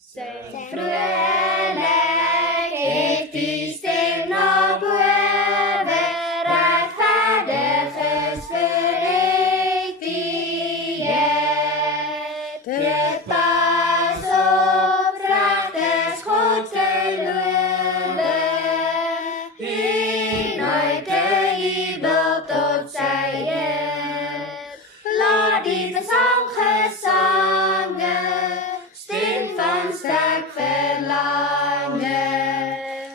Zijn vrolijk heeft die stem naar boven, rechtvaardiges verricht die het. Tred pas op, rechters God te loven, en nooit de jubel tot sy eer. Laat die gezangen stem van sterk verlangen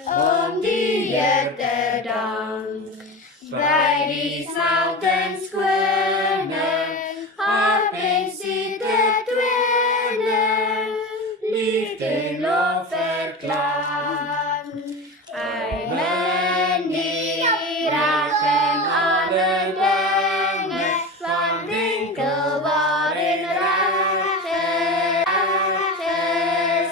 om die Heer te dank. Bij die smeltens koning, harp en sitar toning, liefde en lof verklank. Eilen die recht in alle dingen, van winkel waarin recht is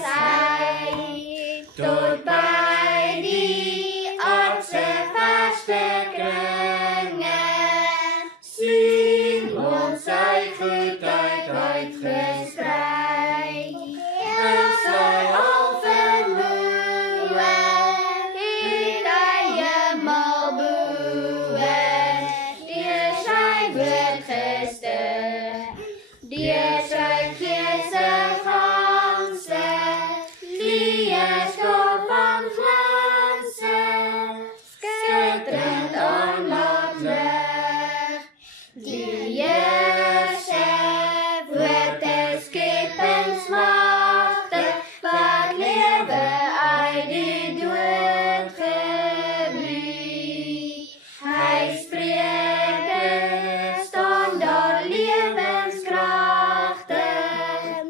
hy. Tot bij die aardse vaste kringen, sien ons sy goedheid uitgespreid. En sy al vermoe, het hy hemel boe, deur sy woord gestuur, deur sy gees ganse, die is God van glanse, skitterend onmogelijk. Die Heer se woord is skeppingsmagtig, wat lewe uit die dood gebreek. Hy spreek, staan daar lewenskragtig.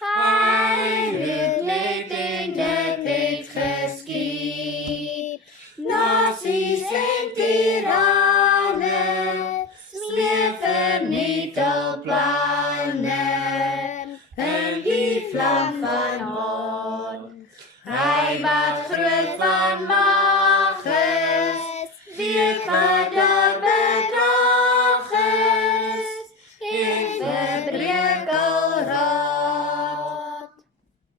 Hy roep net en dit het geskied. Nasies en tyranne, smeer vernietel planne, in die vlam van haat. Hy wat groot van mag is, weet van